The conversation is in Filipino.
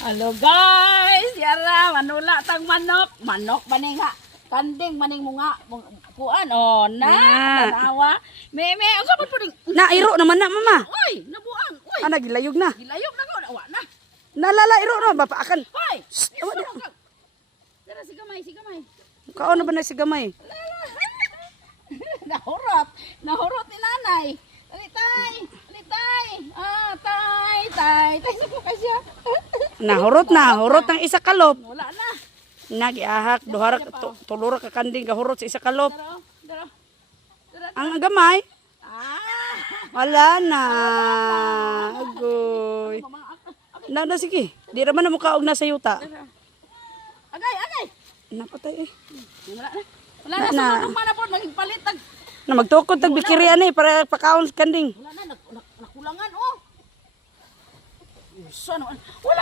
Hello guys, yara manula tang manok. Manok maning ha. Kanding maning mga kuan oh na tanawa. Me unsa man puding Nairo naman na mama. oy, nabuang. Oy, Ana gilayog na. gilayog na ko wa na. Nalala iro no bapaakan. Hoy, Awa di. tara si gamay, si gamay. Kaon na ba na si gamay? Nahurot ni nanay. Alitay, alitay. Ah, tay sa ko kasya. Nahurot ng isa kalop. Wala na. Nagiahak duhara tulura ka kanding gahurot sa isa kalop. Daro. Ang gamay Ah. wala na. Agoy. Na sige. Di raman na mukaog na sa yuta. Agay. Napatay eh. Wala na. Wala na sunod man na po maging palitag. Na magtukod tag bikirian eh para pakaon sa kanding. Wala na nakulangan oh. Wala